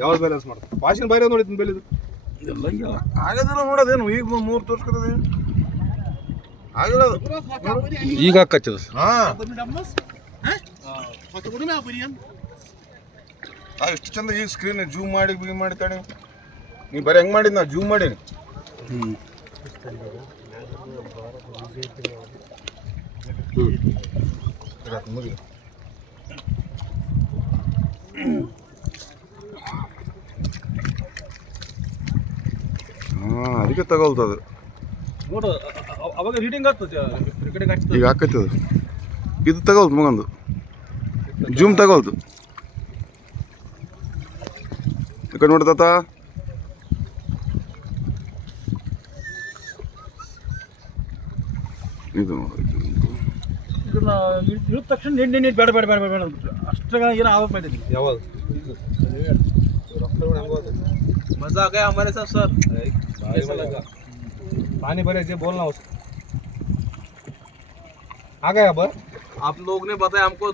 ಯಾವ್ದು ಬ್ಯಾಲೆನ್ಸ್ ಮಾಡ್ತಾರೆ ಭಾಷಣ ಬೈರ ನೋಡಿದ್ ಬೆಲೆ ಎಲ್ಲ ಆಗದಿಲ್ಲ ನೋಡೋದೇನು ಈಗ 3 ತೋರ್ಸ್ಕೊತದೆ ಆಗಲ್ಲ ಈಗ ಹಾಕತ್ತದ ಎಷ್ಟು ಚಂದ ಈಗ ಸ್ಕ್ರೀನ್ ಜೂಮ್ ಮಾಡಿ ಬೀಮ್ ಮಾಡಿ ತಡಿ ನೀ ಬರೀ ಹೆಂಗ್ ಮಾಡಿದ್ ನಾ ಜೂಮ್ ಮಾಡೀನಿ ಮುಗಿ ಅದಕ್ಕೆ ತಗೊಳ್ತದೆ ನೋಡು ಅವಾಗ ರೀಡಿಂಗ್ ಆಗ್ತದೆ ಈಗ ಹಾಕತ್ತದ ಇದು ತಗೊಳ್ತು ಮಗಂದು ಜೂಮ್ ತಗೊಳ್ತು ಈ ಕಡೆ ನೋಡ್ತಾತ ಇದು ಇದನ್ನ ಇಳಿದ ತಕ್ಷಣ ನೀನು ಬೇಡ ಬೇಡ ಬೇಡ ಬೇಡ ಅಂದ್ಬಿಟ್ರು ಅಷ್ಟಾಗ ಏನೋ ಆವಾಗ ಮಾಡಿದ್ವಿ ಯಾವಾಗ मजा आ गया हमारे साथ सर पानी भरे जे बोलना उसको आ गया बर आप लोग ने बताया हमको